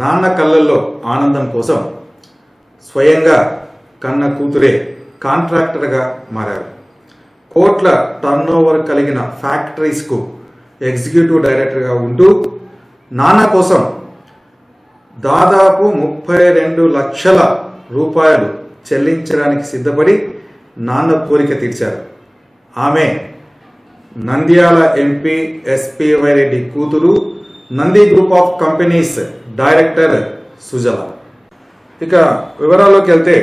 నాన్న కళ్ళల్లో ఆనందం కోసం స్వయంగా కన్న కూతురే కాంట్రాక్టర్గా మారారు. కోట్ల టర్నోవర్ కలిగిన ఫ్యాక్టరీస్కు ఎగ్జిక్యూటివ్ డైరెక్టర్గా ఉంటూ నాన్న కోసం దాదాపు ముప్పై రెండు లక్షల రూపాయలు చెల్లించడానికి సిద్ధపడి నాన్న కోరిక తీర్చారు. ఆమె నంద్యాల ఎంపీ ఎస్పీవై రెడ్డి కూతురు Nandi group of companies director Sujala. ఇక వివరాల్లోకి వెళ్తే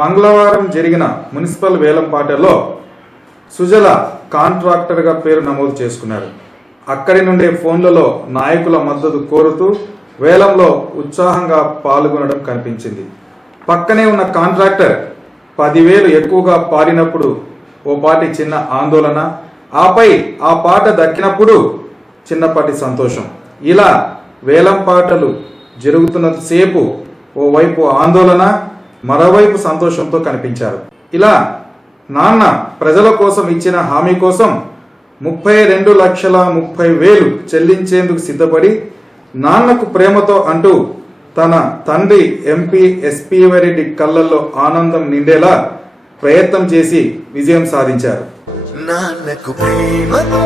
మంగళవారం జరిగిన మున్సిపల్ వేలం పాటల్లో సుజల కాంట్రాక్టర్గా పేరు నమోదు చేసుకున్నారు. అక్కడి నుండే ఫోన్లలో నాయకుల మద్దతు కోరుతూ వేలంలో ఉత్సాహంగా పాల్గొనడం కనిపించింది. పక్కనే ఉన్న కాంట్రాక్టర్ పదివేలు ఎక్కువగా పాడినప్పుడు ఓ పాటి చిన్న ఆందోళన ఆపై ఆ పాట దక్కినప్పుడు చిన్నపాటి సంతోషం. ఇలా వేలం పాటలు జరుగుతున్నంతసేపు ఓవైపు ఆందోళన మరోవైపు సంతోషంతో కనిపించారు. ఇలా నాన్న ప్రజల కోసం ఇచ్చిన హామీ కోసం ముప్పై రెండు లక్షల ముప్పై వేలు చెల్లించేందుకు సిద్ధపడి నాన్నకు ప్రేమతో అంటూ తన తండ్రి ఎంపీ ఎస్పీవరెడ్డి కళ్ళల్లో ఆనందం నిండేలా ప్రయత్నం చేసి విజయం సాధించారు. నాన్నకు ప్రేమతో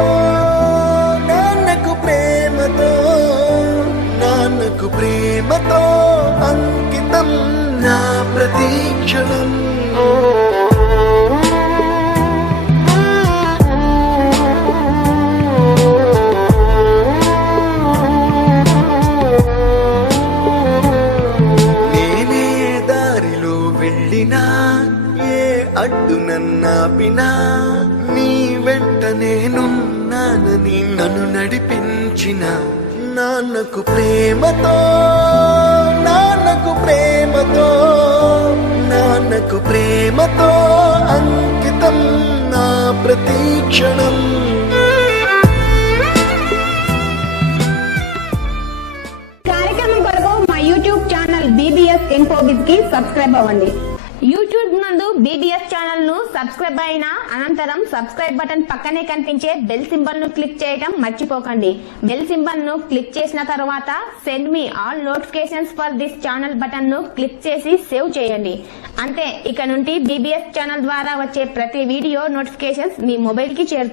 నీతో అంకితం నా ప్రతీక్షణం. నేనే దారిలో వెళ్ళినా ఏ అడ్డు నన్నాపినా నీ వెంట నేనున్నానని నన్ను నడిపించిన. నాన్నకు ప్రేమతో నాన్నకు ప్రేమతో నాన్నకు ప్రేమతో అంకితం నా ప్రతీక్షణం కార్యక్రమం కొరకు మా యూట్యూబ్ ఛానల్ బీబీఎస్ ఇన్ఫోబిస్కి సబ్స్క్రైబ్ అవ్వండి. యూట్యూబ్ నందు బీబీఎస్ ఛానల్ను సబ్స్క్రైబ్ అయిన అనంతరం సబ్స్క్రైబ్ బటన్ పక్కనే కనిపించే బెల్ సింబల్ను క్లిక్ చేయడం మర్చిపోకండి. బెల్ సింబల్ను క్లిక్ చేసిన తర్వాత send me all notifications for this channel బటన్ను క్లిక్ చేసి సేవ్ చేయండి. అంతే ఇక నుండి బీబీఎస్ ఛానల్ ద్వారా వచ్చే ప్రతి వీడియో నోటిఫికేషన్స్ మీ మొబైల్కి చేరుతుంది